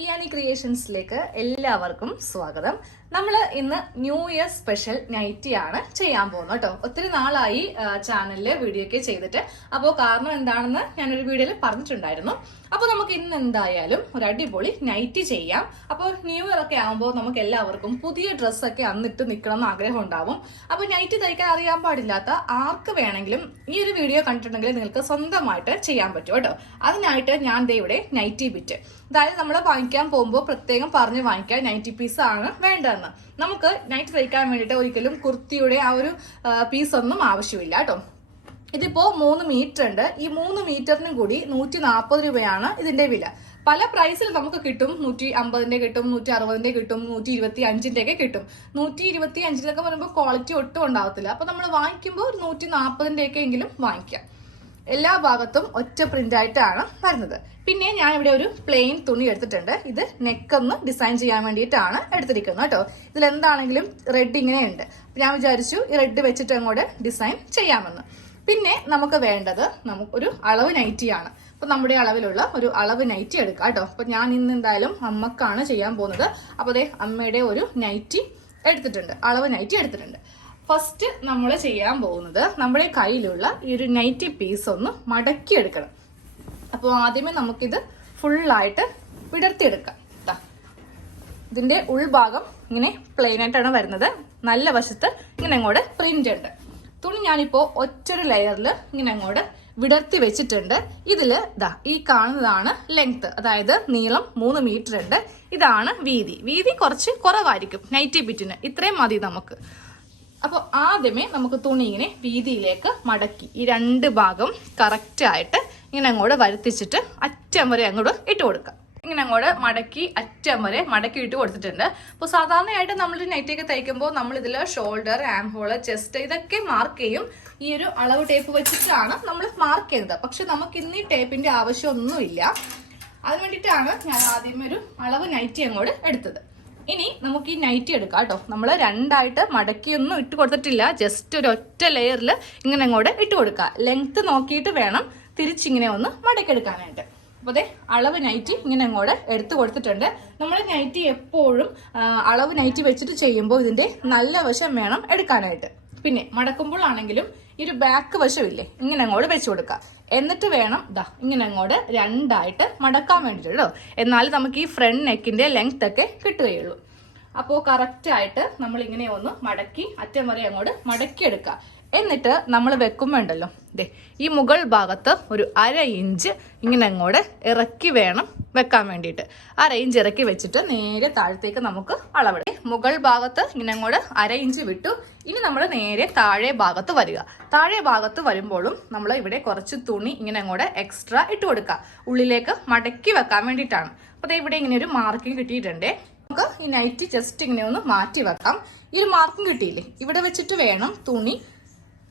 ഇയാനി ക്രിയേഷൻസിലേക്ക് എല്ലാവർക്കും സ്വാഗതം. നമ്മൾ ഇന്ന് ന്യൂ ഇയർ സ്പെഷ്യൽ നൈറ്റിയാണ് ചെയ്യാൻ പോകുന്നത് കേട്ടോ. ഒത്തിരി നാളായി ചാനലില് വീഡിയോ ഒക്കെ ചെയ്തിട്ട്. അപ്പോൾ കാരണം എന്താണെന്ന് ഞാനൊരു വീഡിയോയിൽ പറഞ്ഞിട്ടുണ്ടായിരുന്നു. അപ്പോൾ നമുക്ക് ഇന്ന് എന്തായാലും ഒരു അടിപൊളി നൈറ്റി ചെയ്യാം. അപ്പോൾ ന്യൂ ഇയർ ഒക്കെ ആകുമ്പോൾ നമുക്ക് എല്ലാവർക്കും പുതിയ ഡ്രസ്സൊക്കെ അന്നിട്ട് നിൽക്കണം എന്ന് ആഗ്രഹം ഉണ്ടാവും. അപ്പോൾ നൈറ്റി തയ്ക്കാൻ അറിയാൻ പാടില്ലാത്ത ആർക്ക് വേണമെങ്കിലും ഈ ഒരു വീഡിയോ കണ്ടിട്ടുണ്ടെങ്കിൽ നിങ്ങൾക്ക് സ്വന്തമായിട്ട് ചെയ്യാൻ പറ്റും കേട്ടോ. അതിനായിട്ട് ഞാൻ ദേ ഇവിടെ നൈറ്റി ബിറ്റ്, അതായത് നമ്മൾ വാങ്ങിക്കാൻ പോകുമ്പോൾ പ്രത്യേകം പറഞ്ഞ് വാങ്ങിക്കാൻ നൈറ്റി പീസ് ആണ് വേണ്ടതെന്ന്. നമുക്ക് നൈറ്റ് തയ്ക്കാൻ വേണ്ടിയിട്ട് ഒരിക്കലും കുർത്തിയുടെ ആ ഒരു പീസ് ഒന്നും ആവശ്യമില്ല കേട്ടോ. ഇതിപ്പോ 3 മീറ്റർ ഉണ്ട്. ഈ 3 മീറ്ററിനും കൂടി 140 രൂപയാണ് ഇതിന്റെ വില. പല പ്രൈസിൽ നമുക്ക് കിട്ടും. 150ന്റെ കിട്ടും, 160ന്റെ കിട്ടും, 125ന്റെ ഒക്കെ കിട്ടും. 125 പറയുമ്പോൾ ക്വാളിറ്റി ഒട്ടും ഉണ്ടാവത്തില്ല. അപ്പൊ നമ്മൾ വാങ്ങിക്കുമ്പോൾ ഒരു 140ന്റെ ഒക്കെ എങ്കിലും വാങ്ങിക്കാം. എല്ലാ ഭാഗത്തും ഒറ്റ പ്രിന്റ് ആയിട്ടാണ് വരുന്നത്. പിന്നെ ഞാൻ ഇവിടെ ഒരു പ്ലെയിൻ തുണി എടുത്തിട്ടുണ്ട്. ഇത് നെക്കൊന്ന് ഡിസൈൻ ചെയ്യാൻ വേണ്ടിയിട്ടാണ് എടുത്തിരിക്കുന്നത് കേട്ടോ. ഇതിൽ എന്താണെങ്കിലും റെഡ് ഇങ്ങനെ ഉണ്ട്. ഞാൻ വിചാരിച്ചു ഈ റെഡ് വെച്ചിട്ട് അങ്ങോട്ട് ഡിസൈൻ ചെയ്യാമെന്ന്. പിന്നെ നമുക്ക് വേണ്ടത് നമുക്കൊരു അളവ് നൈറ്റിയാണ്. അപ്പൊ നമ്മുടെ അളവിലുള്ള ഒരു അളവ് നൈറ്റി എടുക്കാം കേട്ടോ. അപ്പൊ ഞാൻ ഇന്ന് എന്തായാലും അമ്മക്കാണ് ചെയ്യാൻ പോകുന്നത്. അപ്പൊ അതെ അമ്മയുടെ ഒരു നൈറ്റി എടുത്തിട്ടുണ്ട്, അളവ് നൈറ്റി എടുത്തിട്ടുണ്ട്. ഫസ്റ്റ് നമ്മൾ ചെയ്യാൻ പോകുന്നത് നമ്മുടെ കയ്യിലുള്ള ഈ ഒരു നൈറ്റി പീസ് ഒന്ന് മടക്കി എടുക്കണം. അപ്പോൾ ആദ്യമേ നമുക്കിത് ഫുള്ളായിട്ട് വിടർത്തിയെടുക്കാം. ഇതിന്റെ ഉൾഭാഗം ഇങ്ങനെ പ്ലെയിൻ ആയിട്ടാണ് വരുന്നത്. നല്ല വശത്ത് ഇങ്ങനെ അങ്ങോട്ട് പ്രിന്റ് ഉണ്ട്. തുണി ഞാനിപ്പോ ഒറ്റൊരു ലെയറിൽ ഇങ്ങനെ അങ്ങോട്ട് വിടർത്തി വെച്ചിട്ടുണ്ട്. ഇതില് ഈ കാണുന്നതാണ് ലെങ്ത്, അതായത് നീളം 3 മീറ്റർ ഉണ്ട്. ഇതാണ് വീതി. വീതി കുറച്ച് കുറവായിരിക്കും നൈറ്റി ബിറ്റിന്, ഇത്രയും മതി നമുക്ക്. അപ്പോൾ ആദ്യമേ നമുക്ക് തുണി ഇങ്ങനെ വീതിയിലേക്ക് മടക്കി ഈ 2 ഭാഗം കറക്റ്റ് ആയിട്ട് ഇങ്ങനെ അങ്ങോട്ട് വരുത്തിച്ചിട്ട് അറ്റം വരെ അങ്ങോട്ട് ഇട്ട് കൊടുക്കാം. ഇങ്ങനെ അങ്ങോട്ട് മടക്കി അറ്റം വരെ മടക്കി ഇട്ട് കൊടുത്തിട്ടുണ്ട്. അപ്പോൾ സാധാരണയായിട്ട് നമ്മൾ നൈറ്റിയൊക്കെ തയ്ക്കുമ്പോൾ നമ്മൾ ഇതിൽ ഷോൾഡർ, ആം ഹോള്, ചെസ്റ്റ് ഇതൊക്കെ മാർക്ക് ചെയ്യും. ഈ ഒരു അളവ് ടേപ്പ് വെച്ചിട്ടാണ് നമ്മൾ മാർക്ക് ചെയ്യുന്നത്. പക്ഷെ നമുക്ക് ഇന്ന് ഈ ടേപ്പിന്റെ ആവശ്യമൊന്നുമില്ല. അതിന് വേണ്ടിയിട്ടാണ് ഞാൻ ആദ്യമേ ഒരു അളവ് നൈറ്റി അങ്ങോട്ട് എടുത്തത്. ഇനി നമുക്ക് ഈ നൈറ്റി എടുക്കാം കേട്ടോ. നമ്മൾ 2ആയിട്ട് മടക്കിയൊന്നും ഇട്ട് കൊടുത്തിട്ടില്ല. ജസ്റ്റ് ഒരു ഒറ്റ ലെയറിൽ ഇങ്ങനെ അങ്ങോട്ട് ഇട്ട് കൊടുക്കുക. ലെങ്ത് നോക്കിയിട്ട് വേണം തിരിച്ചിങ്ങനെ ഒന്ന് മടക്കിയെടുക്കാനായിട്ട്. അപ്പോൾ അതെ അളവ് നൈറ്റി ഇങ്ങനെ അങ്ങോട്ട് എടുത്തു കൊടുത്തിട്ടുണ്ട്. നമ്മൾ നൈറ്റി എപ്പോഴും അളവ് നൈറ്റി വെച്ചിട്ട് ചെയ്യുമ്പോൾ ഇതിന്റെ നല്ല വശം വേണം എടുക്കാനായിട്ട്. പിന്നെ മടക്കുമ്പോൾ ആണെങ്കിലും ഈ ഒരു ബാക്ക് വശമില്ലേ ഇങ്ങനെ അങ്ങോട്ട് വെച്ച് കൊടുക്കുക. എന്നിട്ട് വേണം ഇങ്ങനെ അങ്ങോട്ട് 2ആയിട്ട് മടക്കാൻ വേണ്ടിയിട്ടുള്ളൂ. എന്നാൽ നമുക്ക് ഈ ഫ്രണ്ട് നെക്കിന്റെ ലെങ്ത് ഒക്കെ കിട്ടുകയുള്ളൂ. അപ്പോൾ കറക്റ്റ് ആയിട്ട് നമ്മൾ ഇങ്ങനെ ഒന്ന് മടക്കി അറ്റം വരെ അങ്ങോട്ട് മടക്കിയെടുക്കുക. എന്നിട്ട് നമ്മൾ വെക്കുമ്പോൾ ഉണ്ടല്ലോ ഈ മുകൾ ഭാഗത്ത് ഒരു 1/2 ഇഞ്ച് ഇങ്ങനെ അങ്ങോട്ട് ഇറക്കി വേണം വെക്കാൻ വേണ്ടിയിട്ട്. 1/2 ഇഞ്ച് ഇറക്കി വെച്ചിട്ട് നേരെ താഴത്തേക്ക് നമുക്ക് അളവിടാം. മുകൾ ഭാഗത്ത് ഇങ്ങനെ അങ്ങോട്ട് 1/2 ഇഞ്ച് വിട്ടു. ഇനി നമ്മൾ നേരെ താഴെ ഭാഗത്ത് വരിക. താഴെ ഭാഗത്ത് വരുമ്പോഴും നമ്മൾ ഇവിടെ കുറച്ച് തുണി ഇങ്ങനെ അങ്ങോട്ട് എക്സ്ട്രാ ഇട്ട് കൊടുക്കുക, ഉള്ളിലേക്ക് മടക്കി വെക്കാൻ വേണ്ടിയിട്ടാണ്. അപ്പോൾ ഇവിടെ ഇങ്ങനെ ഒരു മാർക്കിംഗ് കിട്ടിയിട്ടുണ്ട്. നമുക്ക് ഈ നൈറ്റി ജസ്റ്റ് ഇങ്ങനെ ഒന്ന് മാറ്റി വെക്കാം. ഈ ഒരു മാർക്കിംഗ് കിട്ടിയില്ലേ, ഇവിടെ വെച്ചിട്ട് വേണം തുണി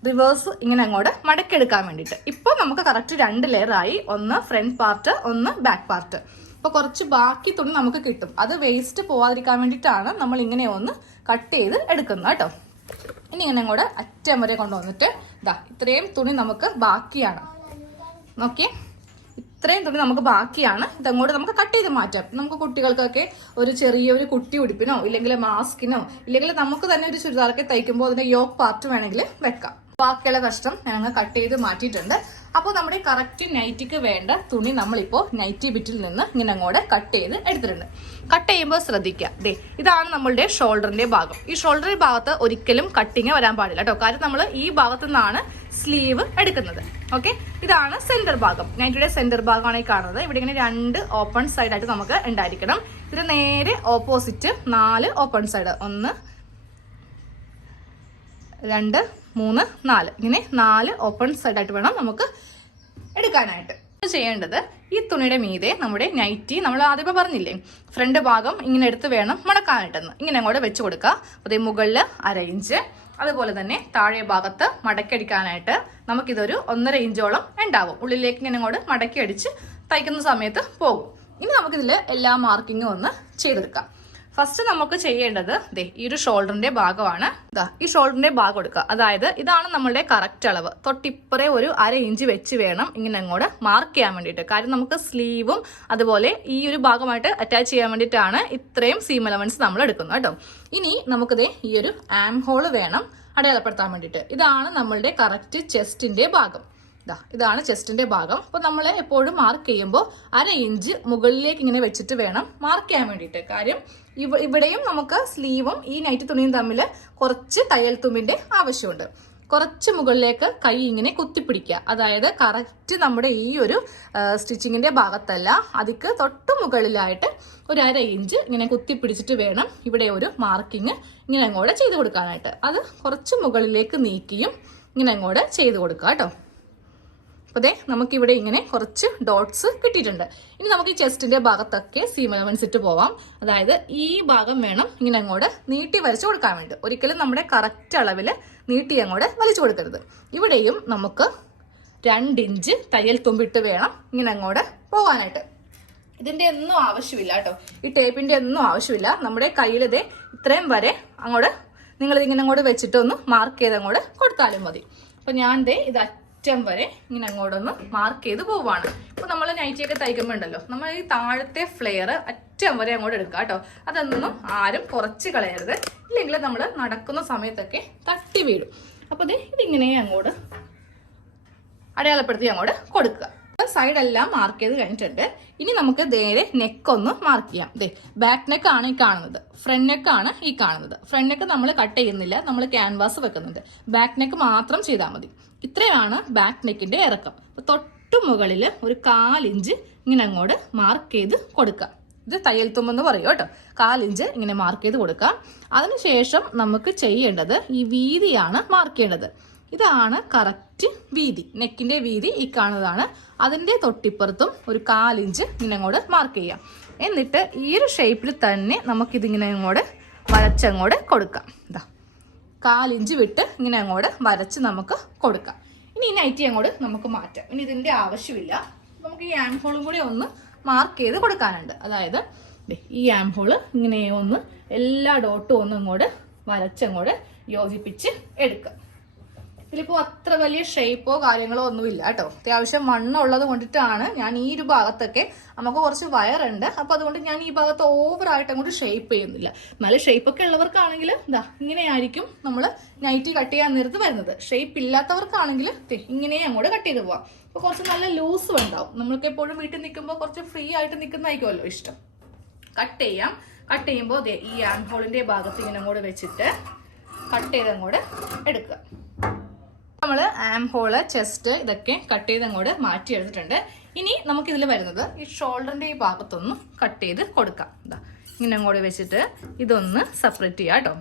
റിവേഴ്സ് ഇങ്ങനെ അങ്ങോട്ട് മടക്കെടുക്കാൻ വേണ്ടിയിട്ട്. ഇപ്പോൾ നമുക്ക് കറക്റ്റ് 2 ലെയർ ആയി. ഒന്ന് ഫ്രണ്ട് പാർട്ട്, ഒന്ന് ബാക്ക് പാർട്ട്. അപ്പോൾ കുറച്ച് ബാക്കി തുണി നമുക്ക് കിട്ടും. അത് വേസ്റ്റ് പോവാതിരിക്കാൻ വേണ്ടിയിട്ടാണ് നമ്മൾ ഇങ്ങനെ ഒന്ന് കട്ട് ചെയ്ത് എടുക്കുന്നത് കേട്ടോ. ഇനി ഇങ്ങനെ അങ്ങോട്ട് അറ്റം വരെ കൊണ്ടുവന്നിട്ട് ഇത്രയും തുണി നമുക്ക് ബാക്കിയാണ്. നോക്കിയേ, ഇത്രയും തുണി നമുക്ക് ബാക്കിയാണ്. ഇതങ്ങോട്ട് നമുക്ക് കട്ട് ചെയ്ത് മാറ്റാം. നമുക്ക് കുട്ടികൾക്കൊക്കെ ഒരു ചെറിയൊരു കുട്ടി ഉടുപ്പിനോ ഇല്ലെങ്കിൽ മാസ്കിനോ ഇല്ലെങ്കിൽ നമുക്ക് തന്നെ ഒരു ചുരിദാറൊക്കെ തയ്ക്കുമ്പോൾ അതിന്റെ യോക്ക് പാർട്ട് വേണമെങ്കിൽ വെക്കാം. ബാക്കിയുള്ള കഷ്ടം ഞങ്ങൾ കട്ട് ചെയ്ത് മാറ്റിയിട്ടുണ്ട്. അപ്പോൾ നമ്മുടെ കറക്റ്റ് നൈറ്റിക്ക് വേണ്ട തുണി നമ്മളിപ്പോൾ നൈറ്റി ബിറ്റിൽ നിന്ന് ഇങ്ങനെ അങ്ങോട്ട് കട്ട് ചെയ്ത് എടുത്തിട്ടുണ്ട്. കട്ട് ചെയ്യുമ്പോൾ ശ്രദ്ധിക്കുക, ഇതാണ് നമ്മളുടെ ഷോൾഡറിന്റെ ഭാഗം. ഈ ഷോൾഡറിന്റെ ഭാഗത്ത് ഒരിക്കലും കട്ടിങ് വരാൻ പാടില്ല കേട്ടോ. കാര്യം നമ്മൾ ഈ ഭാഗത്തു നിന്നാണ് സ്ലീവ് എടുക്കുന്നത്. ഓക്കെ, ഇതാണ് സെന്റർ ഭാഗം. നൈറ്റിയുടെ സെന്റർ ഭാഗമാണ് ഈ കാണുന്നത്. ഇവിടെ ഇങ്ങനെ 2 ഓപ്പൺ സൈഡ് ആയിട്ട് നമുക്ക് ഉണ്ടായിരിക്കണം. ഇതിന് നേരെ ഓപ്പോസിറ്റ് 4 ഓപ്പൺ സൈഡ്, 1 2 3 4 ഇങ്ങനെ 4 ഓപ്പൺ സൈഡ് ആയിട്ട് വേണം നമുക്ക് എടുക്കാനായിട്ട്. ചെയ്യേണ്ടത് ഈ തുണിയുടെ മീതെ നമ്മുടെ നൈറ്റി നമ്മൾ ആദ്യമേ പറഞ്ഞില്ലേ ഫ്രണ്ട് ഭാഗം ഇങ്ങനെ എടുത്ത് വേണം മടക്കാനായിട്ടെന്ന് ഇങ്ങനെ അങ്ങോട്ട് വെച്ച് കൊടുക്കുക. അതേ മുകളിൽ 1/2 ഇഞ്ച്, അതുപോലെ തന്നെ താഴെ ഭാഗത്ത് മടക്കിയടിക്കാനായിട്ട് നമുക്കിതൊരു 1.5 ഇഞ്ചോളം ഉണ്ടാവും. ഉള്ളിലേക്ക് ഇങ്ങനെ അങ്ങോട്ട് മടക്കി അടിച്ച് തയ്ക്കുന്ന സമയത്ത് പോകും. ഇനി നമുക്കിതിൽ എല്ലാ മാർക്കിങ്ങും ഒന്ന് ചെയ്തെടുക്കാം. ഫസ്റ്റ് നമുക്ക് ചെയ്യേണ്ടത് ഈ ഒരു ഷോൾഡറിന്റെ ഭാഗമാണ്. ഈ ഷോൾഡറിന്റെ ഭാഗം എടുക്കുക. അതായത് ഇതാണ് നമ്മളുടെ കറക്റ്റ് അളവ്. തൊട്ടിപ്പറേ ഒരു 1/2 ഇഞ്ച് വെച്ച് വേണം ഇങ്ങനെ അങ്ങോട്ട് മാർക്ക് ചെയ്യാൻ വേണ്ടിയിട്ട്. കാര്യം നമുക്ക് സ്ലീവും അതുപോലെ ഈ ഒരു ഭാഗമായിട്ട് അറ്റാച്ച് ചെയ്യാൻ വേണ്ടിയിട്ടാണ് ഇത്രയും സീം അലവൻസ് നമ്മൾ എടുക്കുന്നത് കേട്ടോ. ഇനി നമുക്കിത് ഈ ഒരു ആം ഹോള് വേണം അടയാളപ്പെടുത്താൻ വേണ്ടിയിട്ട്. ഇതാണ് നമ്മളുടെ കറക്റ്റ് ചെസ്റ്റിന്റെ ഭാഗം. ഇതാണ് ചെസ്റ്റിന്റെ ഭാഗം. അപ്പോൾ നമ്മൾ എപ്പോഴും മാർക്ക് ചെയ്യുമ്പോൾ 1/2 ഇഞ്ച് മുകളിലേക്ക് ഇങ്ങനെ വെച്ചിട്ട് വേണം മാർക്ക് ചെയ്യാൻ വേണ്ടിയിട്ട്. കാര്യം ഇവിടെയും നമുക്ക് സ്ലീവും ഈ നൈറ്റ് തുണിയും തമ്മിൽ കുറച്ച് തയ്യൽ തുമ്പിന്റെ ആവശ്യമുണ്ട്. കുറച്ച് മുകളിലേക്ക് കൈ ഇങ്ങനെ കുത്തിപ്പിടിക്കുക. അതായത് കറക്റ്റ് നമ്മുടെ ഈ ഒരു സ്റ്റിച്ചിങ്ങിന്റെ ഭാഗത്തല്ല, അതിക്ക് തൊട്ട് മുകളിലായിട്ട് ഒരു 1/2 ഇഞ്ച് ഇങ്ങനെ കുത്തിപ്പിടിച്ചിട്ട് വേണം ഇവിടെ ഒരു മാർക്കിങ് ഇങ്ങനെ അങ്ങോട്ട് ചെയ്ത് കൊടുക്കാനായിട്ട്. അത് കുറച്ച് മുകളിലേക്ക് നീക്കിയും ഇങ്ങനെ അങ്ങോട്ട് ചെയ്ത് കൊടുക്കുക കേട്ടോ. അപ്പോൾ നമുക്കിവിടെ ഇങ്ങനെ കുറച്ച് ഡോട്ട്സ് കിട്ടിയിട്ടുണ്ട്. ഇനി നമുക്ക് ഈ ചെസ്റ്റിന്റെ ഭാഗത്തൊക്കെ സീം അലവൻസ് ഇട്ട് പോവാം. അതായത് ഈ ഭാഗം വേണം ഇങ്ങനെ അങ്ങോട്ട് നീട്ടി വരച്ചു കൊടുക്കാൻ വേണ്ടി. ഒരിക്കലും നമ്മുടെ കറക്റ്റ് അളവിൽ നീട്ടി അങ്ങോട്ട് വലിച്ചു കൊടുക്കരുത്. ഇവിടെയും നമുക്ക് 2 ഇഞ്ച് തയ്യൽ തുമ്പിട്ട് വേണം ഇങ്ങനെ അങ്ങോട്ട് പോകാനായിട്ട്. ഇതിന്റെ ഒന്നും ആവശ്യമില്ല കേട്ടോ, ഈ ടേപ്പിന്റെ ഒന്നും ആവശ്യമില്ല. നമ്മുടെ കയ്യിൽ ഇത്രയും വരെ അങ്ങോട്ട് നിങ്ങളിതിങ്ങനെ അങ്ങോട്ട് വെച്ചിട്ട് ഒന്ന് മാർക്ക് ചെയ്ത് അങ്ങോട്ട് കൊടുത്താലും മതി. അപ്പൊ ഞാൻ ഇത് അറ്റം വരെ ഇങ്ങനെ അങ്ങോട്ടൊന്ന് മാർക്ക് ചെയ്ത് പോവാണ്. ഇപ്പൊ നമ്മൾ നൈറ്റിയൊക്കെ തയ്ക്കുമ്പോൾ ഉണ്ടല്ലോ, നമ്മൾ ഈ താഴത്തെ ഫ്ലെയർ അറ്റം വരെ അങ്ങോട്ട് എടുക്കുക കേട്ടോ. അതൊന്നും ആരും കുറച്ച് കളയരുത്, ഇല്ലെങ്കിൽ നമ്മൾ നടക്കുന്ന സമയത്തൊക്കെ തട്ടി വീഴും. അപ്പൊ ഇതിങ്ങനെ അങ്ങോട്ട് അടയാളപ്പെടുത്തി അങ്ങോട്ട് കൊടുക്കുക. സൈഡെല്ലാം മാർക്ക് ചെയ്ത് കഴിഞ്ഞിട്ടുണ്ട്. ഇനി നമുക്ക് നേരെ നെക്കൊന്ന് മാർക്ക് ചെയ്യാം. ബാക്ക് നെക്ക് ആണ് ഈ കാണുന്നത്, ഫ്രണ്ട് നെക്ക് ആണ് ഈ കാണുന്നത്. ഫ്രണ്ട് നെക്ക് നമ്മൾ കട്ട് ചെയ്യുന്നില്ല, നമ്മൾ ക്യാൻവാസ് വെക്കുന്നുണ്ട്. ബാക്ക് നെക്ക് മാത്രം ചെയ്താൽ മതി. ഇത്രയാണ് ബാക്ക് നെക്കിന്റെ ഇറക്കം. തൊട്ടു മുകളിൽ ഒരു 1/4 ഇഞ്ച് ഇങ്ങനെ അങ്ങോട്ട് മാർക്ക് ചെയ്ത് കൊടുക്കുക. ഇത് തയ്യൽ തുമ്പെന്ന് പറയും കേട്ടോ. 1/4 ഇഞ്ച് ഇങ്ങനെ മാർക്ക് ചെയ്ത് കൊടുക്കുക. അതിനുശേഷം നമുക്ക് ചെയ്യേണ്ടത് ഈ വീതിയാണ് മാർക്ക് ചെയ്യേണ്ടത്. ഇതാണ് കറക്റ്റ് വീതി, നെക്കിന്റെ വീതി ഈ കാണുന്നതാണ്. അതിന്റെ തൊട്ടിപ്പുറത്തും ഒരു 1/4 ഇഞ്ച് ഇങ്ങനെ അങ്ങോട്ട് മാർക്ക് ചെയ്യാം. എന്നിട്ട് ഈ ഒരു ഷേപ്പിൽ തന്നെ നമുക്കിതിങ്ങനെ അങ്ങോട്ട് വരച്ചങ്ങോട്ട് കൊടുക്കാം. 1/4 ഇഞ്ച് വിട്ട് ഇങ്ങനെ അങ്ങോട്ട് വരച്ച് നമുക്ക് കൊടുക്കാം. ഇനി ഈ നൈറ്റി അങ്ങോട്ട് നമുക്ക് മാറ്റാം. ഇനി ഇതിന്റെ ആവശ്യമില്ല, നമുക്ക് ഈ ആം ഹോളും കൂടി ഒന്ന് മാർക്ക് ചെയ്ത് കൊടുക്കാനുണ്ട്. അതായത് ഈ ആം ഹോള് ഇങ്ങനെ ഒന്ന് എല്ലാ ഡോട്ടും ഒന്നും ഇങ്ങോട്ട് വരച്ചങ്ങോട്ട് യോജിപ്പിച്ച് എടുക്കുക. ഇതിലിപ്പോ അത്ര വലിയ ഷേപ്പോ കാര്യങ്ങളോ ഒന്നുമില്ല കേട്ടോ. അത്യാവശ്യം മണ്ണുള്ളത് കൊണ്ടിട്ടാണ് ഞാൻ ഈ ഒരു ഭാഗത്തൊക്കെ, നമുക്ക് കുറച്ച് വയറുണ്ട്, അപ്പൊ അതുകൊണ്ട് ഞാൻ ഈ ഭാഗത്ത് ഓവറായിട്ട് അങ്ങോട്ട് ഷേപ്പ് ചെയ്യുന്നില്ല. നല്ല ഷേപ്പൊക്കെ ഉള്ളവർക്കാണെങ്കിൽ ഇങ്ങനെയായിരിക്കും നമ്മൾ നൈറ്റി കട്ട് ചെയ്യാൻ നേരത്ത് വരുന്നത്. ഷേപ്പ് ഇല്ലാത്തവർക്കാണെങ്കിൽ ഇങ്ങനെ അങ്ങോട്ട് കട്ട് ചെയ്ത് പോവാം. അപ്പൊ കുറച്ച് നല്ല ലൂസും ഉണ്ടാവും. നമ്മൾക്ക് എപ്പോഴും വീട്ടിൽ നിൽക്കുമ്പോൾ കുറച്ച് ഫ്രീ ആയിട്ട് നിൽക്കുന്നതായിരിക്കുമല്ലോ ഇഷ്ടം. കട്ട് ചെയ്യാം. കട്ട് ചെയ്യുമ്പോൾ ഈ ആം ഹോളിന്റെ ഭാഗത്ത് ഇങ്ങനെ അങ്ങോട്ട് വെച്ചിട്ട് കട്ട് ചെയ്ത് അങ്ങോട്ട് എടുക്കുക. നമ്മൾ ആം ഹോള്, ചെസ്റ്റ് ഇതൊക്കെ കട്ട് ചെയ്ത് അങ്ങോട്ട് മാറ്റി എടുത്തിട്ടുണ്ട്. ഇനി നമുക്കിതിൽ വരുന്നത് ഈ ഷോൾഡറിന്റെ ഈ ഭാഗത്തൊന്ന് കട്ട് ചെയ്ത് കൊടുക്കാം. ഇങ്ങനെ അങ്ങോട്ട് വെച്ചിട്ട് ഇതൊന്ന് സെപ്പറേറ്റ് ചെയ്യാം കേട്ടോ.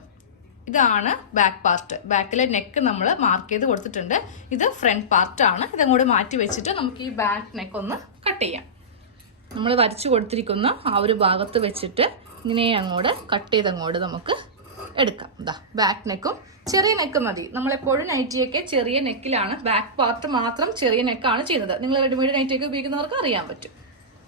ഇതാണ് ബാക്ക് പാർട്ട്. ബാക്കിലെ നെക്ക് നമ്മൾ മാർക്ക് ചെയ്ത് കൊടുത്തിട്ടുണ്ട്. ഇത് ഫ്രണ്ട് പാർട്ടാണ്. ഇതങ്ങോട്ട് മാറ്റി വെച്ചിട്ട് നമുക്ക് ഈ ബാക്ക് നെക്ക് ഒന്ന് കട്ട് ചെയ്യാം. നമ്മൾ വരച്ചു കൊടുത്തിരിക്കുന്ന ആ ഒരു ഭാഗത്ത് വെച്ചിട്ട് ഇങ്ങനെ അങ്ങോട്ട് കട്ട് ചെയ്ത് അങ്ങോട്ട് നമുക്ക് എടുക്കാം. ബാക്ക് നെക്കും ചെറിയ നെക്ക് മതി. നമ്മളെപ്പോഴും നൈറ്റിയൊക്കെ ചെറിയ നെക്കിലാണ്, ബാക്ക് പാർട്ട് മാത്രം ചെറിയ നെക്കാണ് ചെയ്യുന്നത്. നിങ്ങൾ റെഡിമെയ്ഡ് നൈറ്റിയൊക്കെ ഉപയോഗിക്കുന്നവർക്ക് അറിയാൻ പറ്റും.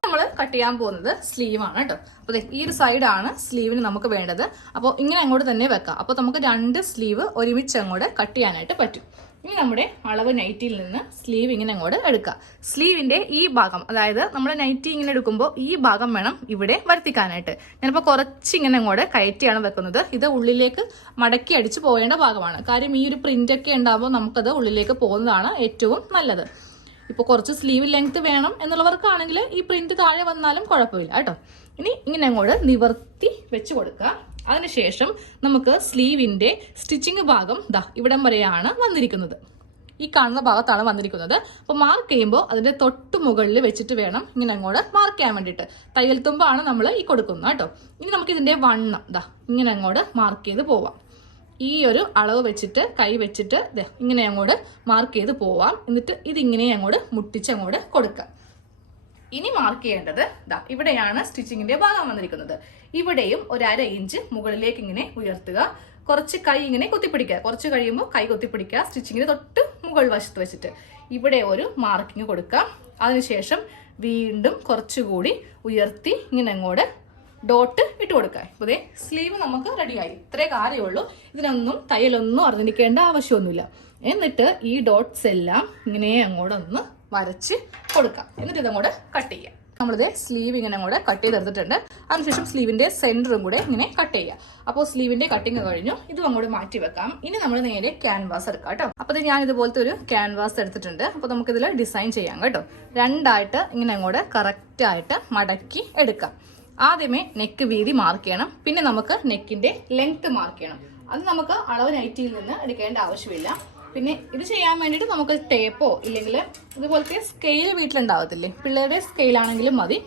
നമ്മൾ കട്ട് ചെയ്യാൻ പോകുന്നത് സ്ലീവ് ആണ് കേട്ടോ. അപ്പോൾ ഈ ഒരു സൈഡാണ് സ്ലീവിന് നമുക്ക് വേണ്ടത്. അപ്പോൾ ഇങ്ങനെ അങ്ങോട്ട് തന്നെ വെക്കാം. അപ്പോൾ നമുക്ക് 2 സ്ലീവ് ഒരുമിച്ച് അങ്ങോട്ട് കട്ട് ചെയ്യാനായിട്ട് പറ്റും. ഇനി നമ്മുടെ അളവ് നൈറ്റിയിൽ നിന്ന് സ്ലീവ് ഇങ്ങനെ അങ്ങോട്ട് എടുക്കുക. സ്ലീവിന്റെ ഈ ഭാഗം, അതായത് നമ്മുടെ നൈറ്റി ഇങ്ങനെ എടുക്കുമ്പോൾ ഈ ഭാഗം വേണം ഇവിടെ വരുത്തിക്കാനായിട്ട്. ഞാനിപ്പോൾ കുറച്ച് ഇങ്ങനെ അങ്ങോട്ട് കയറ്റിയാണ് വെക്കുന്നത്. ഇത് ഉള്ളിലേക്ക് മടക്കി അടിച്ച് പോകേണ്ട ഭാഗമാണ്. കാര്യം ഈ ഒരു പ്രിന്റ് ഒക്കെ ഉണ്ടാകുമ്പോൾ നമുക്കത് ഉള്ളിലേക്ക് പോകുന്നതാണ് ഏറ്റവും നല്ലത്. ഇപ്പോൾ കുറച്ച് സ്ലീവ് ലെങ്ത് വേണം എന്നുള്ളവർക്കാണെങ്കിൽ ഈ പ്രിന്റ് താഴെ വന്നാലും കുഴപ്പമില്ല കേട്ടോ. ഇനി ഇങ്ങനെ അങ്ങോട്ട് നിവർത്തി വെച്ച് കൊടുക്കുക. അതിനുശേഷം നമുക്ക് സ്ലീവിന്റെ സ്റ്റിച്ചിങ് ഭാഗം ഇവിടം വരെയാണ് വന്നിരിക്കുന്നത്. ഈ കാണുന്ന ഭാഗത്താണ് വന്നിരിക്കുന്നത്. അപ്പോൾ മാർക്ക് ചെയ്യുമ്പോൾ അതിന്റെ തൊട്ട് മുകളിൽ വെച്ചിട്ട് വേണം ഇങ്ങനെ അങ്ങോട്ട് മാർക്ക് ചെയ്യാൻ വേണ്ടിയിട്ട്. തയ്യൽ തുമ്പാണ് നമ്മൾ ഈ കൊടുക്കുന്നത് കേട്ടോ. ഇനി നമുക്ക് ഇതിന്റെ വണ്ണം ഇങ്ങനെ അങ്ങോട്ട് മാർക്ക് ചെയ്ത് പോവാം. ഈ ഒരു അളവ് വെച്ചിട്ട് കൈ വെച്ചിട്ട് ഇങ്ങനെ അങ്ങോട്ട് മാർക്ക് ചെയ്ത് പോവാം. എന്നിട്ട് ഇതിങ്ങനെ അങ്ങോട്ട് മുട്ടിച്ച് അങ്ങോട്ട് കൊടുക്കാം. ഇനി മാർക്ക് ചെയ്യേണ്ടത് ഇവിടെയാണ് സ്റ്റിച്ചിങ്ങിന്റെ ഭാഗം വന്നിരിക്കുന്നത്. ഇവിടെയും ഒരു 1/2 ഇഞ്ച് മുകളിലേക്ക് ഇങ്ങനെ ഉയർത്തുക. കുറച്ച് കൈ ഇങ്ങനെ കുത്തിപ്പിടിക്കുക. കുറച്ച് കഴിയുമ്പോൾ കൈ കുത്തിപ്പിടിക്കുക. സ്റ്റിച്ചിങ്ങിന് തൊട്ട് മുകൾ വശത്ത് വെച്ചിട്ട് ഇവിടെ ഒരു മാർക്കിങ് കൊടുക്കുക. അതിനുശേഷം വീണ്ടും കുറച്ചുകൂടി ഉയർത്തി ഇങ്ങനെ അങ്ങോട്ട് ഡോട്ട് ഇട്ട് കൊടുക്കുക. ഇപ്പോൾ സ്ലീവ് നമുക്ക് റെഡിയായി. ഇത്രേ കാര്യമുള്ളൂ. ഇതിനൊന്നും തയ്യലൊന്നും അറിഞ്ഞിരിക്കേണ്ട ആവശ്യമൊന്നുമില്ല. എന്നിട്ട് ഈ ഡോട്ട്സ് എല്ലാം ഇങ്ങനെ അങ്ങോട്ടൊന്ന് വരച്ച് കൊടുക്കാം. എന്നിട്ട് ഇതങ്ങോട്ട് കട്ട് ചെയ്യാം. നമ്മളിത് സ്ലീവ് ഇങ്ങനെ അങ്ങോട്ട് കട്ട് ചെയ്തെടുത്തിട്ടുണ്ട്. അതിനുശേഷം സ്ലീവിന്റെ സെന്ററും കൂടെ ഇങ്ങനെ കട്ട് ചെയ്യാം. അപ്പോൾ സ്ലീവിന്റെ കട്ടിങ് കഴിഞ്ഞു. ഇതും അങ്ങോട്ട് മാറ്റി വെക്കാം. ഇനി നമ്മൾ നേരെ ക്യാൻവാസ് എടുക്കാം കേട്ടോ. അപ്പോൾ ഞാൻ ഇതുപോലത്തെ ഒരു ക്യാൻവാസ് എടുത്തിട്ടുണ്ട്. അപ്പോൾ നമുക്കിതിൽ ഡിസൈൻ ചെയ്യാം കേട്ടോ. രണ്ടായിട്ട് ഇങ്ങനെ അങ്ങോട്ട് കറക്റ്റായിട്ട് മടക്കി എടുക്കാം. ആദ്യമേ നെക്ക് വീതി മാർക്ക് ചെയ്യണം. പിന്നെ നമുക്ക് നെക്കിന്റെ ലെങ്ത് മാർക്ക് ചെയ്യണം. അത് നമുക്ക് അളവ് നൈറ്റിയിൽ നിന്ന് എടുക്കേണ്ട ആവശ്യമില്ല. പിന്നെ ഇത് ചെയ്യാൻ വേണ്ടിയിട്ട് നമുക്ക് ടേപ്പോ ഇല്ലെങ്കിൽ ഇതുപോലത്തെ സ്കെയിൽ വീട്ടിലുണ്ടാവത്തില്ലേ, പിള്ളേരുടെ സ്കെയിലാണെങ്കിലും മതി,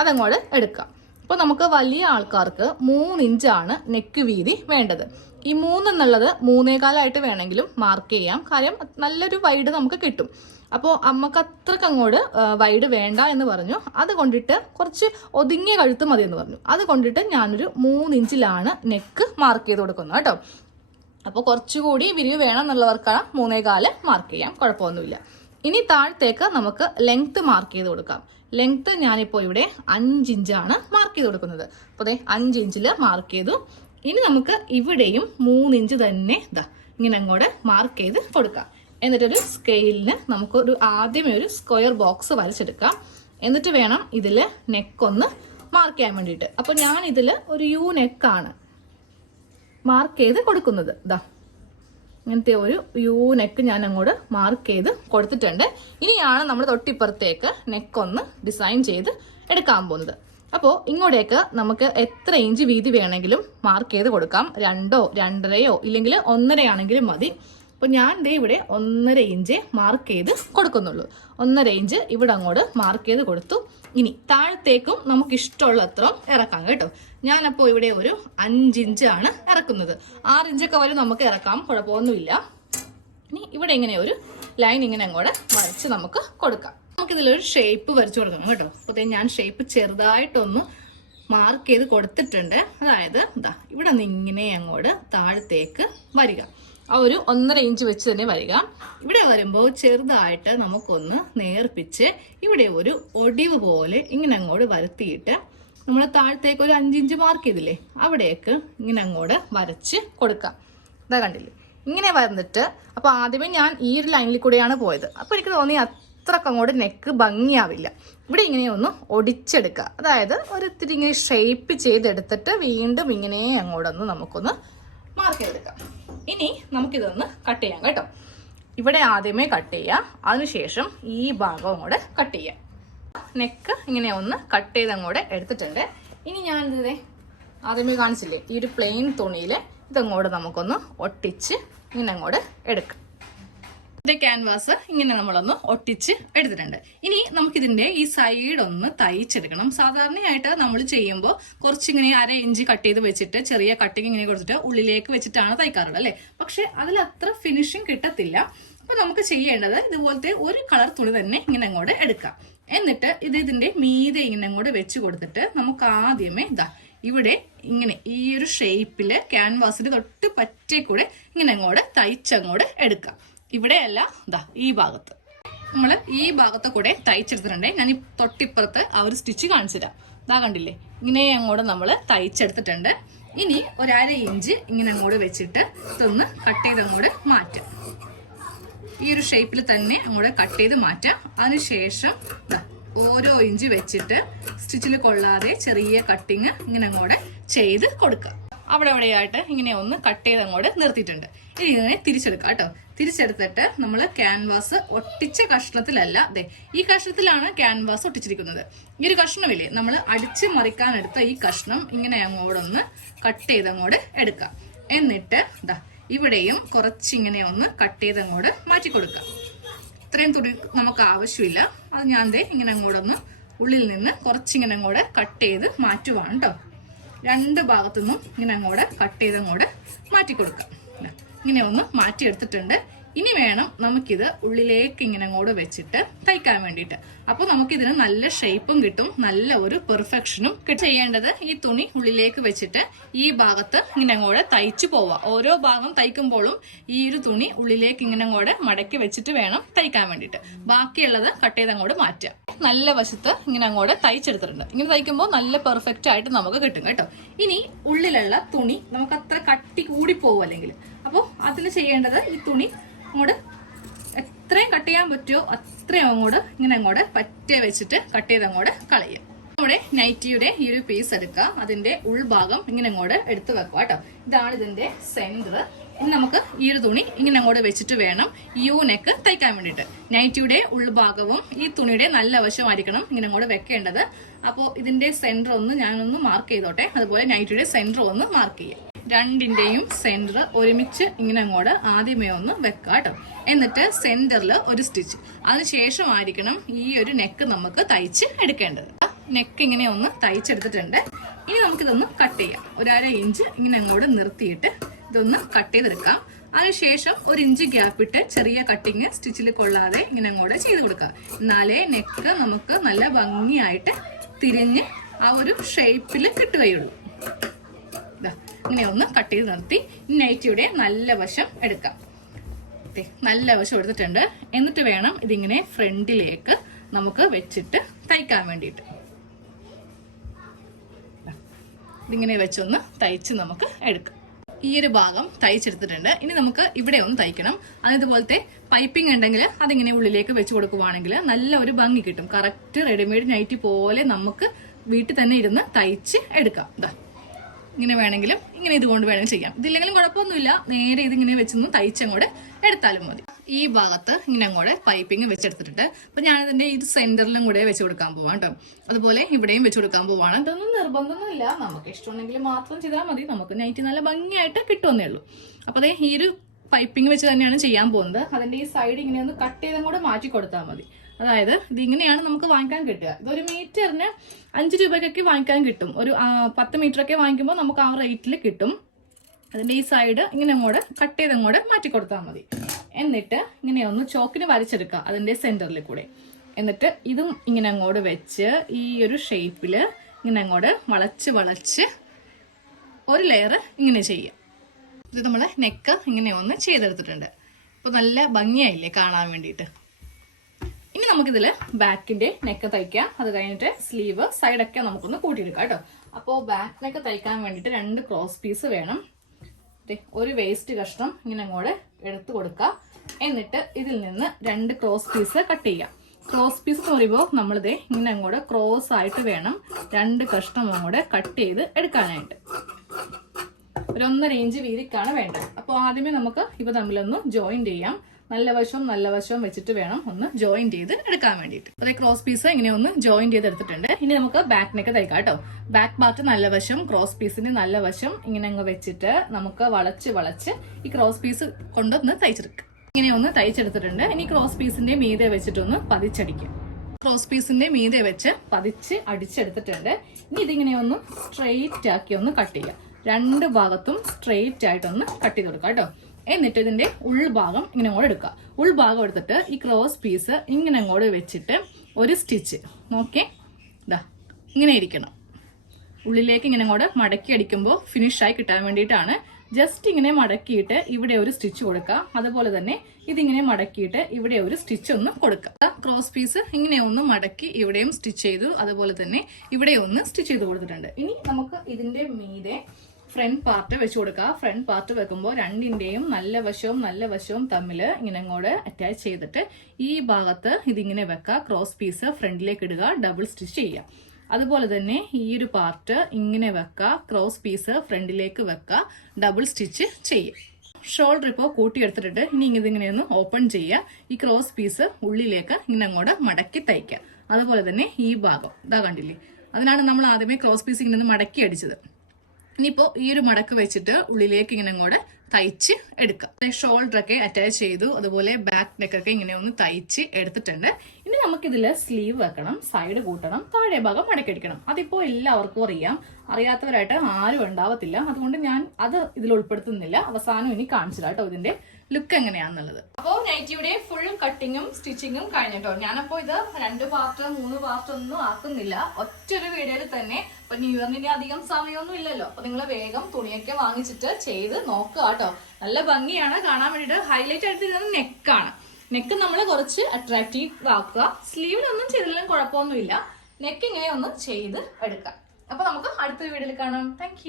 അതങ്ങോട്ട് എടുക്കാം. അപ്പോൾ നമുക്ക് വലിയ ആൾക്കാർക്ക് 3 ഇഞ്ചാണ് നെക്ക് വീതി വേണ്ടത്. ഈ 3 എന്നുള്ളത് 3.25 വേണമെങ്കിലും മാർക്ക് ചെയ്യാം. കാര്യം നല്ലൊരു വൈഡ് നമുക്ക് കിട്ടും. അപ്പോൾ അമ്മക്ക് അത്രക്ക് അങ്ങോട്ട് വൈഡ് വേണ്ട എന്ന് പറഞ്ഞു. അത് കൊണ്ടിട്ട് കുറച്ച് ഒതുങ്ങിയ കഴുത്ത് മതി എന്ന് പറഞ്ഞു. അത് കൊണ്ടിട്ട് ഞാനൊരു 3 ഇഞ്ചിലാണ് നെക്ക് മാർക്ക് ചെയ്ത് കൊടുക്കുന്നത് കേട്ടോ. അപ്പോൾ കുറച്ചുകൂടി വിരിവ് വേണം എന്നുള്ളവർക്കാണ് 3.25 മാർക്ക് ചെയ്യാം, കുഴപ്പമൊന്നുമില്ല. ഇനി താഴത്തേക്ക് നമുക്ക് ലെങ്ത് മാർക്ക് ചെയ്ത് കൊടുക്കാം. ലെങ്ത് ഞാനിപ്പോൾ ഇവിടെ 5 ഇഞ്ചാണ് മാർക്ക് ചെയ്ത് കൊടുക്കുന്നത്. അപ്പോൾ 5 ഇഞ്ചിൽ മാർക്ക് ചെയ്തു. ഇനി നമുക്ക് ഇവിടെയും 3 ഇഞ്ച് തന്നെ ഇങ്ങനെ അങ്ങോട്ട് മാർക്ക് ചെയ്ത് കൊടുക്കാം. എന്നിട്ടൊരു സ്കെയിലിന് നമുക്കൊരു ആദ്യമേ ഒരു സ്ക്വയർ ബോക്സ് വരച്ചെടുക്കാം. എന്നിട്ട് വേണം ഇതിൽ നെക്കൊന്ന് മാർക്ക് ചെയ്യാൻ വേണ്ടിയിട്ട്. അപ്പോൾ ഞാൻ ഇതിൽ ഒരു യു നെക്കാണ് മാർക്ക് ചെയ്ത് കൊടുക്കുന്നത്. ഇങ്ങനത്തെ ഒരു യു നെക്ക് ഞാൻ അങ്ങോട്ട് മാർക്ക് ചെയ്ത് കൊടുത്തിട്ടുണ്ട്. ഇനിയാണ് നമ്മൾ തൊട്ടിപ്പുറത്തേക്ക് നെക്കൊന്ന് ഡിസൈൻ ചെയ്ത് എടുക്കാൻ പോകുന്നത്. അപ്പോൾ ഇങ്ങോട്ടേക്ക് നമുക്ക് എത്ര ഇഞ്ച് വീതി വേണമെങ്കിലും മാർക്ക് ചെയ്ത് കൊടുക്കാം. 2, 2.5 ഇല്ലെങ്കിൽ 1.5 ആണെങ്കിലും മതി. അപ്പോൾ ഞാൻ ഇവിടെ 1.5 ഇഞ്ച് മാർക്ക് ചെയ്ത് കൊടുക്കുന്നുള്ളൂ. 1.5 ഇഞ്ച് ഇവിടെ അങ്ങോട്ട് മാർക്ക് ചെയ്ത് കൊടുത്തു. ഇനി താഴത്തേക്കും നമുക്ക് ഇഷ്ടമുള്ള അത്ര ഇറക്കാം കേട്ടോ. ഞാനപ്പോൾ ഇവിടെ ഒരു 5 ഇഞ്ചാണ് ഇറക്കുന്നത്. 6 ഇഞ്ചൊക്കെ വരെ നമുക്ക് ഇറക്കാം, കുഴപ്പമൊന്നുമില്ല. ഇനി ഇവിടെ ഇങ്ങനെ ഒരു ലൈൻ ഇങ്ങനെ അങ്ങോട്ട് വരച്ച് നമുക്ക് കൊടുക്കാം. നമുക്കിതിലൊരു ഷേപ്പ് വരച്ചു കൊടുക്കണം കേട്ടോ. അപ്പോൾ ഞാൻ ഷേപ്പ് ചെറുതായിട്ടൊന്ന് മാർക്ക് ചെയ്ത് കൊടുത്തിട്ടുണ്ട്. അതായത് ഇവിടെ നിന്ന് ഇങ്ങനെ അങ്ങോട്ട് താഴത്തേക്ക് വരിക. ആ ഒരു 1.5 ഇഞ്ച് വെച്ച് തന്നെ വരിക. ഇവിടെ വരുമ്പോൾ ചെറുതായിട്ട് നമുക്കൊന്ന് നേർപ്പിച്ച് ഇവിടെ ഒരു ഒടിവ് പോലെ ഇങ്ങനെ അങ്ങോട്ട് വരുത്തിയിട്ട് നമ്മൾ താഴത്തേക്ക് ഒരു 5 ഇഞ്ച് മാർക്ക് ചെയ്തില്ലേ, അവിടേക്ക് ഇങ്ങനെ അങ്ങോട്ട് വരച്ച് കൊടുക്കാം. ഇതാ കണ്ടില്ലേ, ഇങ്ങനെ വന്നിട്ട് അപ്പോൾ ആദ്യമേ ഞാൻ ഈ ഒരു ലൈനിൽ കൂടെയാണ് പോയത്. അപ്പോൾ എനിക്ക് തോന്നി അത്രക്ക് അങ്ങോട്ട് നെക്ക് ഭംഗിയാവില്ല. ഇവിടെ ഇങ്ങനെ ഒന്ന് ഒടിച്ചെടുക്കുക. അതായത് ഒരു ഇത്തിരി ഇങ്ങനെ ഷേപ്പ് ചെയ്തെടുത്തിട്ട് വീണ്ടും ഇങ്ങനെ അങ്ങോട്ടൊന്ന് നമുക്കൊന്ന് മാർക്ക് ചെയ്തെടുക്കാം. ഇനി നമുക്കിതൊന്ന് കട്ട് ചെയ്യാം കേട്ടോ. ഇവിടെ ആദ്യമേ കട്ട് ചെയ്യാം, അതിനുശേഷം ഈ ഭാഗം അങ്ങോട്ട് കട്ട് ചെയ്യാം. നെക്ക് ഇങ്ങനെ ഒന്ന് കട്ട് ചെയ്ത് അങ്ങോട്ട് എടുത്തിട്ടുണ്ട്. ഇനി ഞാൻ ഇത് ആദ്യമേ കാണിച്ചില്ലേ, ഈ ഒരു പ്ലെയിൻ തുണിയിൽ ഇതങ്ങോട്ട് നമുക്കൊന്ന് ഒട്ടിച്ച് ഇങ്ങനെ അങ്ങോട്ട് എടുക്കാം. ക്യാൻവാസ് ഇങ്ങനെ നമ്മളൊന്ന് ഒട്ടിച്ച് എടുത്തിട്ടുണ്ട്. ഇനി നമുക്കിതിന്റെ ഈ സൈഡ് ഒന്ന് തയ്ച്ചെടുക്കണം. സാധാരണയായിട്ട് നമ്മൾ ചെയ്യുമ്പോൾ കുറച്ചിങ്ങനെ 1/2 ഇഞ്ച് കട്ട് ചെയ്ത് വെച്ചിട്ട് ചെറിയ കട്ടിങ് ഇങ്ങനെ കൊടുത്തിട്ട് ഉള്ളിലേക്ക് വെച്ചിട്ടാണ് തയ്ക്കാറുള്ളത് അല്ലെ. പക്ഷെ അതിൽ അത്ര ഫിനിഷിങ് കിട്ടത്തില്ല. അപ്പൊ നമുക്ക് ചെയ്യേണ്ടത് ഇതുപോലത്തെ ഒരു കളർ തുണി തന്നെ ഇങ്ങനെ അങ്ങോട്ട് എടുക്കാം. എന്നിട്ട് ഇതിന്റെ മീതെ ഇങ്ങനെ അങ്ങോട്ട് വെച്ച് കൊടുത്തിട്ട് നമുക്ക് ആദ്യമേ ഇവിടെ ഇങ്ങനെ ഈ ഒരു ഷേപ്പില് ക്യാൻവാസിന്റെ തൊട്ട് പറ്റേ കൂടെ ഇങ്ങനെ അങ്ങോട്ട് തയ്ച്ചങ്ങോട്ട് എടുക്കാം. ഇവിടെയല്ല, ഈ ഭാഗത്ത് നമ്മൾ ഈ ഭാഗത്ത് കൂടെ തയ്ച്ചെടുത്തിട്ടുണ്ട്. ഞാൻ ഈ തൊട്ടിപ്പുറത്ത് ആ ഒരു സ്റ്റിച്ച് കാണിച്ചു തരാം. കണ്ടില്ലേ, ഇങ്ങനെ അങ്ങോട്ട് നമ്മൾ തയ്ച്ചെടുത്തിട്ടുണ്ട്. ഇനി 1/2 ഇഞ്ച് ഇങ്ങനെ അങ്ങോട്ട് വെച്ചിട്ട് ഇതൊന്ന് കട്ട് ചെയ്ത് അങ്ങോട്ട് മാറ്റാം. ഈ ഒരു ഷേപ്പിൽ തന്നെ അങ്ങോട്ട് കട്ട് ചെയ്ത് മാറ്റാം. അതിനുശേഷം ഓരോ ഇഞ്ച് വെച്ചിട്ട് സ്റ്റിച്ചിൽ കൊള്ളാതെ ചെറിയ കട്ടിങ് ഇങ്ങനെ അങ്ങോട്ട് ചെയ്ത് കൊടുക്കുക. അവിടെ അവിടെയായിട്ട് ഇങ്ങനെ ഒന്ന് കട്ട് ചെയ്ത് അങ്ങോട്ട് നിർത്തിയിട്ടുണ്ട്. ഇനി ഇങ്ങനെ തിരിച്ചെടുക്കാം കേട്ടോ. തിരിച്ചെടുത്തിട്ട് നമ്മൾ ക്യാൻവാസ് ഒട്ടിച്ച കഷ്ണത്തിലല്ല, ഈ കഷ്ണത്തിലാണ് ക്യാൻവാസ് ഒട്ടിച്ചിരിക്കുന്നത്. ഈ ഒരു കഷ്ണമില്ലേ, നമ്മൾ അടിച്ച് മറിക്കാൻ എടുത്ത ഈ കഷ്ണം ഇങ്ങനെ അങ്ങോട്ടൊന്ന് കട്ട് ചെയ്ത് അങ്ങോട്ട് എടുക്കാം. എന്നിട്ട് ഇവിടെയും കുറച്ചിങ്ങനെ ഒന്ന് കട്ട് ചെയ്ത് അങ്ങോട്ട് മാറ്റി കൊടുക്കാം. ഇത്രയും തുണി നമുക്ക് ആവശ്യമില്ല. അത് ഞാൻ ഇങ്ങനെ അങ്ങോട്ടൊന്ന് ഉള്ളിൽ നിന്ന് കുറച്ചിങ്ങനെ അങ്ങോട്ട് കട്ട് ചെയ്ത് മാറ്റുവാണ് കേട്ടോ. 2 ഭാഗത്തുനിന്നും ഇങ്ങനെ അങ്ങോട്ട് കട്ട് ചെയ്ത് അങ്ങോട്ട് മാറ്റി കൊടുക്കാം. ഇങ്ങനെ ഒന്ന് മാറ്റി എടുത്തിട്ടുണ്ട്. ഇനി വേണം നമുക്കിത് ഉള്ളിലേക്ക് ഇങ്ങനെ അങ്ങോട്ട് വെച്ചിട്ട് തയ്ക്കാൻ വേണ്ടിയിട്ട്. അപ്പോൾ നമുക്കിതിന് നല്ല ഷേപ്പും കിട്ടും, നല്ല ഒരു പെർഫെക്ഷനും കിട്ടും. ചെയ്യേണ്ടത് ഈ തുണി ഉള്ളിലേക്ക് വെച്ചിട്ട് ഈ ഭാഗത്ത് ഇങ്ങനെ അങ്ങോട്ട് തയ്ച്ചു പോവാം. ഓരോ ഭാഗം തയ്ക്കുമ്പോഴും ഈ ഒരു തുണി ഉള്ളിലേക്ക് ഇങ്ങനെ അങ്ങോട്ട് മടക്കി വെച്ചിട്ട് വേണം തയ്ക്കാൻ വേണ്ടിയിട്ട്. ബാക്കിയുള്ളത് കട്ട് ചെയ്ത് അങ്ങോട്ട് മാറ്റുക. നല്ല വശത്ത് ഇങ്ങനെ അങ്ങോട്ട് തയ്ച്ചെടുത്തിട്ടുണ്ട്. ഇങ്ങനെ തയ്ക്കുമ്പോൾ നല്ല പെർഫെക്റ്റ് ആയിട്ട് നമുക്ക് കിട്ടും കേട്ടോ. ഇനി ഉള്ളിലുള്ള തുണി നമുക്ക് അത്ര കട്ടി കൂടി പോകും അല്ലെങ്കിൽ. അപ്പോൾ അതിന് ചെയ്യേണ്ടത് ഈ തുണി അങ്ങോട്ട് എത്രയും കട്ട് ചെയ്യാൻ പറ്റുമോ അത്രയും അങ്ങോട്ട് ഇങ്ങനെ അങ്ങോട്ട് പറ്റേ വെച്ചിട്ട് കട്ട് ചെയ്ത് അങ്ങോട്ട് കളയുക. നമ്മുടെ നൈറ്റിയുടെ ഈ ഒരു പീസ് എടുക്കുക, അതിന്റെ ഉൾഭാഗം ഇങ്ങനെ അങ്ങോട്ട് എടുത്തു വെക്കുക കേട്ടോ. ഇതാണ് ഇതിന്റെ സെന്റർ. ഇനി നമുക്ക് ഈ ഒരു തുണി ഇങ്ങനെ അങ്ങോട്ട് വെച്ചിട്ട് വേണം യു നെക്ക് തയ്ക്കാൻ വേണ്ടിയിട്ട്. നൈറ്റിയുടെ ഉൾഭാഗവും ഈ തുണിയുടെ നല്ല വശമായിരിക്കണം ഇങ്ങനെ അങ്ങോട്ട് വെക്കേണ്ടത്. അപ്പോൾ ഇതിന്റെ സെന്റർ ഒന്ന് ഞാനൊന്ന് മാർക്ക് ചെയ്തോട്ടെ. അതുപോലെ നൈറ്റിയുടെ സെന്റർ ഒന്ന് മാർക്ക് ചെയ്യാം. രണ്ടിന്റെയും സെന്റർ ഒരുമിച്ച് ഇങ്ങനെ അങ്ങോട്ട് ആദ്യമേ ഒന്ന് വെക്കുക കേട്ടോ. എന്നിട്ട് സെന്ററിൽ ഒരു സ്റ്റിച്ച്, അതിനുശേഷമായിരിക്കണം ഈ ഒരു നെക്ക് നമുക്ക് തയ്ച്ച് എടുക്കേണ്ടത്. നെക്ക് ഇങ്ങനെ ഒന്ന് തയ്ച്ചെടുത്തിട്ടുണ്ട്. ഇനി നമുക്കിതൊന്ന് കട്ട് ചെയ്യാം. ഒരു 1/2 ഇഞ്ച് ഇങ്ങനെ അങ്ങോട്ട് നിർത്തിയിട്ട് ഇതൊന്ന് കട്ട് ചെയ്തെടുക്കാം. അതിനുശേഷം 1 ഇഞ്ച് ഗ്യാപ്പ് ഇട്ട് ചെറിയ കട്ടിങ് സ്റ്റിച്ചിൽ കൊള്ളാതെ ഇങ്ങനെ അങ്ങോട്ട് ചെയ്ത് കൊടുക്കുക. എന്നാലേ നെക്ക് നമുക്ക് നല്ല ഭംഗിയായിട്ട് തിരിഞ്ഞ് ആ ഒരു ഷേപ്പിൽ കിട്ടുകയുള്ളൂ. ഇങ്ങനെ ഒന്ന് കട്ട് ചെയ്ത് നിർത്തി നൈറ്റിയുടെ നല്ല വശം എടുക്കാം. നല്ല വശം എടുത്തിട്ടുണ്ട്. എന്നിട്ട് വേണം ഇതിങ്ങനെ ഫ്രണ്ടിലേക്ക് നമുക്ക് വെച്ചിട്ട് തയ്ക്കാൻ വേണ്ടിയിട്ട്. ഇതിങ്ങനെ വെച്ചൊന്ന് തയ്ച്ച് നമുക്ക് എടുക്കാം. ഈ ഒരു ഭാഗം തയ്ച്ചെടുത്തിട്ടുണ്ട്. ഇനി നമുക്ക് ഇവിടെ ഒന്ന് തയ്ക്കണം. അതുപോലത്തെ പൈപ്പിംഗ് ഉണ്ടെങ്കിൽ അതിങ്ങനെ ഉള്ളിലേക്ക് വെച്ച് കൊടുക്കുവാണെങ്കിൽ നല്ല ഒരു ഭംഗി കിട്ടും. കറക്റ്റ് റെഡിമെയ്ഡ് നൈറ്റി പോലെ നമുക്ക് വീട്ടിൽ തന്നെ ഇരുന്ന് തയ്ച്ച് എടുക്കാം. ഇങ്ങനെ വേണമെങ്കിലും ഇങ്ങനെ ഇതുകൊണ്ട് വേണമെങ്കിൽ ചെയ്യാം. ഇതില്ലെങ്കിലും കുഴപ്പമൊന്നുമില്ല. നേരെ ഇതിങ്ങനെ വെച്ചൊന്ന് തയ്ച്ചങ്ങോട്ട് എടുത്താലും മതി. ഈ ഭാഗത്ത് ഇങ്ങനെ അങ്ങോട്ട് പൈപ്പിംഗ് വെച്ചെടുത്തിട്ടുണ്ട്. അപ്പൊ ഞാനിതിന്റെ ഇത് സെന്ററിലും കൂടെ വെച്ച് കൊടുക്കാൻ പോവാം കേട്ടോ. അതുപോലെ ഇവിടെയും വെച്ച് കൊടുക്കാൻ പോവാണ്. ഇതൊന്നും നിർബന്ധമൊന്നുമില്ല, നമുക്ക് ഇഷ്ടമുണ്ടെങ്കിൽ മാത്രം ചെയ്താൽ മതി. നമുക്ക് നൈറ്റി നല്ല ഭംഗിയായിട്ട് കിട്ടുമെന്നേ ഉള്ളൂ. അപ്പൊ അതേ ഈ ഒരു പൈപ്പിംഗ് വെച്ച് തന്നെയാണ് ചെയ്യാൻ പോകുന്നത്. അതിന്റെ ഈ സൈഡ് ഇങ്ങനെ ഒന്ന് കട്ട് ചെയ്തും കൂടെ മാറ്റി കൊടുത്താൽ മതി. അതായത് ഇതിങ്ങനെയാണ് നമുക്ക് വാങ്ങിക്കാൻ കിട്ടുക. ഇതൊരു മീറ്ററിന് 5 രൂപയ്ക്കൊക്കെ വാങ്ങിക്കാൻ കിട്ടും. ഒരു 10 മീറ്ററൊക്കെ വാങ്ങിക്കുമ്പോൾ നമുക്ക് ആ റേറ്റിൽ കിട്ടും. അതിന്റെ ഈ സൈഡ് ഇങ്ങനെ അങ്ങോട്ട് കട്ട് ചെയ്ത് അങ്ങോട്ട് മാറ്റി കൊടുത്താൽ മതി. എന്നിട്ട് ഇങ്ങനെ ഒന്ന് ചോക്കിന് വരച്ചെടുക്കുക അതിന്റെ സെന്ററിൽ കൂടെ. എന്നിട്ട് ഇതും ഇങ്ങനെ അങ്ങോട്ട് വെച്ച് ഈ ഒരു ഷേപ്പില് ഇങ്ങനെ അങ്ങോട്ട് വളച്ച് വളച്ച് ഒരു ലെയർ ഇങ്ങനെ ചെയ്യാം. ഇത് നമ്മള് നെക്ക് ഇങ്ങനെ ഒന്ന് ചെയ്തെടുത്തിട്ടുണ്ട്. ഇപ്പൊ നല്ല ഭംഗിയായില്ലേ കാണാൻ വേണ്ടിയിട്ട്. ഇനി നമുക്കിതിൽ ബാക്കിന്റെ നെക്ക് തയ്ക്കാം. അത് കഴിഞ്ഞിട്ട് സ്ലീവ് സൈഡൊക്കെ നമുക്കൊന്ന് കൂട്ടിയെടുക്കാം കേട്ടോ. അപ്പോൾ ബാക്ക് നെക്ക് തയ്ക്കാൻ വേണ്ടിയിട്ട് 2 ക്രോസ് പീസ് വേണം. ഒരു വേസ്റ്റ് കഷ്ണം ഇങ്ങനെ അങ്ങോട്ട് എടുത്തു കൊടുക്കുക. എന്നിട്ട് ഇതിൽ നിന്ന് 2 ക്രോസ് പീസ് കട്ട് ചെയ്യാം. ക്രോസ് പീസ് എന്ന് പറയുമ്പോൾ നമ്മളിത് ഇങ്ങനെ അങ്ങോട്ട് ക്രോസ് ആയിട്ട് വേണം 2 കഷ്ണം അങ്ങോട്ട് കട്ട് ചെയ്ത് എടുക്കാനായിട്ട്. ഒരു 1.5 ഇഞ്ച് വീതിക്കാണ് വേണ്ടത്. അപ്പോൾ ആദ്യമേ നമുക്ക് ഇവ തമ്മിലൊന്ന് ജോയിൻ ചെയ്യാം. നല്ല വശവും വെച്ചിട്ട് വേണം ഒന്ന് ജോയിൻ ചെയ്ത് എടുക്കാൻ വേണ്ടിയിട്ട്. അതേ ക്രോസ് പീസ് ഇങ്ങനെ ഒന്ന് ജോയിൻ ചെയ്ത് എടുത്തിട്ടുണ്ട്. ഇനി നമുക്ക് ബാക്ക് നെക്ക് തയ്ക്കാം കേട്ടോ. ബാക്ക് പാർട്ട് നല്ല വശം, ക്രോസ് പീസിന്റെ നല്ല വശം ഇങ്ങനെ അങ്ങ് വെച്ചിട്ട് നമുക്ക് വളച്ച് ഈ ക്രോസ് പീസ് കൊണ്ടൊന്ന് തയ്ച്ചെടുക്കാം. ഇങ്ങനെ ഒന്ന് തയ്ച്ചെടുത്തിട്ടുണ്ട്. ഇനി ക്രോസ് പീസിന്റെ മീതെ വെച്ചിട്ടൊന്ന് പതിച്ചടിക്കും. ക്രോസ് പീസിന്റെ മീതെ വെച്ച് പതിച്ച് അടിച്ചെടുത്തിട്ടുണ്ട്. ഇനി ഇതിങ്ങനെ ഒന്ന് സ്ട്രെയിറ്റ് ആക്കി ഒന്ന് കട്ട് ചെയ്യാം. 2 ഭാഗത്തും സ്ട്രെയിറ്റ് ആയിട്ടൊന്ന് കട്ട് ചെയ്ത് കൊടുക്കാം കേട്ടോ. എന്നിട്ട് ഇതിന്റെ ഉൾഭാഗം ഇങ്ങനെ അങ്ങോട്ട് എടുക്കുക. ഉൾഭാഗം എടുത്തിട്ട് ഈ ക്രോസ് പീസ് ഇങ്ങനെ അങ്ങോട്ട് വെച്ചിട്ട് ഒരു സ്റ്റിച്ച് നോക്കേ, ഇതാ ഇങ്ങനെ ഇരിക്കണം. ഉള്ളിലേക്ക് ഇങ്ങനെ അങ്ങോട്ട് മടക്കി അടിക്കുമ്പോൾ ഫിനിഷായി കിട്ടാൻ വേണ്ടിയിട്ടാണ്. ജസ്റ്റ് ഇങ്ങനെ മടക്കിയിട്ട് ഇവിടെ ഒരു സ്റ്റിച്ച് കൊടുക്കുക. അതുപോലെ തന്നെ ഇതിങ്ങനെ മടക്കിയിട്ട് ഇവിടെ ഒരു സ്റ്റിച്ച് ഒന്ന് കൊടുക്കുക. ക്രോസ് പീസ് ഇങ്ങനെ ഒന്ന് മടക്കി ഇവിടെയും സ്റ്റിച്ച് ചെയ്തു. അതുപോലെ തന്നെ ഇവിടെ ഒന്ന് സ്റ്റിച്ച് ചെയ്ത് കൊടുത്തിട്ടുണ്ട്. ഇനി നമുക്ക് ഇതിന്റെ മീതെ ഫ്രണ്ട് പാർട്ട് വെച്ച് കൊടുക്കുക. ഫ്രണ്ട് പാർട്ട് വെക്കുമ്പോൾ രണ്ടിന്റെയും നല്ല വശവും തമ്മിൽ ഇങ്ങനെ അങ്ങോട്ട് അറ്റാച്ച് ചെയ്തിട്ട് ഈ ഭാഗത്ത് ഇതിങ്ങനെ വെക്കുക. ക്രോസ് പീസ് ഫ്രണ്ടിലേക്ക് ഇടുക, ഡബിൾ സ്റ്റിച്ച് ചെയ്യുക. അതുപോലെ തന്നെ ഈ ഒരു പാർട്ട് ഇങ്ങനെ വെക്കുക, ക്രോസ് പീസ് ഫ്രണ്ടിലേക്ക് വെക്കുക, ഡബിൾ സ്റ്റിച്ച് ചെയ്യുക. ഷോൾഡർ ഇപ്പോൾ കൂട്ടിയെടുത്തിട്ട് ഇനി ഇതിങ്ങനെ ഒന്ന് ഓപ്പൺ ചെയ്യുക. ഈ ക്രോസ് പീസ് ഉള്ളിലേക്ക് ഇങ്ങനെ അങ്ങോട്ട് മടക്കി തയ്ക്കുക. അതുപോലെ തന്നെ ഈ ഭാഗം ഇതാ കണ്ടില്ലേ, അതിനാണ് നമ്മൾ ആദ്യമേ ക്രോസ് പീസ് ഇങ്ങനെ മടക്കി അടിച്ചത്. ഇനിയിപ്പോൾ ഈ ഒരു മടക്ക് വെച്ചിട്ട് ഉള്ളിലേക്ക് ഇങ്ങനെ അങ്ങോട്ട് തയ്ച്ച് എടുക്കുക. ഷോൾഡറൊക്കെ അറ്റാച്ച് ചെയ്തു. അതുപോലെ ബാക്ക് നെക്കൊക്കെ ഇങ്ങനെ ഒന്ന് തയ്ച്ച് എടുത്തിട്ടുണ്ട്. ഇനി നമുക്കിതിൽ സ്ലീവ് വെക്കണം, സൈഡ് കൂട്ടണം, താഴെ ഭാഗം മടക്കിയടിക്കണം. അതിപ്പോൾ എല്ലാവർക്കും അറിയാം. അറിയാത്തവരായിട്ട് ആരും ഉണ്ടാവത്തില്ല. അതുകൊണ്ട് ഞാൻ അത് ഇതിൽ ഉൾപ്പെടുത്തുന്നില്ല. അവസാനം ഇനി കാണിച്ചില്ല കേട്ടോ ഇതിന്റെ ലുക്ക് എങ്ങനെയാന്നുള്ളത്. അപ്പോൾ നൈറ്റിയുടെ ഫുൾ കട്ടിങ്ങും സ്റ്റിച്ചിങ്ങും കഴിഞ്ഞിട്ടോ. ഞാനപ്പോ ഇത് 2 പാർട്ട് 3 പാർട്ട് ഒന്നും ആക്കുന്നില്ല, ഒറ്റൊരു വീഡിയോയിൽ തന്നെ. ഇപ്പൊ ന്യൂ ഇയറിന് അധികം സമയമൊന്നും ഇല്ലല്ലോ, അപ്പൊ നിങ്ങൾ വേഗം തുണിയൊക്കെ വാങ്ങിച്ചിട്ട് ചെയ്ത് നോക്കുക കേട്ടോ. നല്ല ഭംഗിയാണ് കാണാൻ വേണ്ടിട്ട്. ഹൈലൈറ്റ് ആയിട്ട് ഇരുന്നത് നെക്കാണ്. നെക്ക് നമ്മൾ കുറച്ച് അട്രാക്റ്റീവ് ആക്കുക. സ്ലീവിലൊന്നും ചെയ്തില്ലെങ്കിലും കുഴപ്പമൊന്നുമില്ല, നെക്ക് ഇങ്ങനെ ഒന്ന് ചെയ്ത് എടുക്കാം. അപ്പൊ നമുക്ക് അടുത്ത വീഡിയോയിൽ കാണാം. താങ്ക്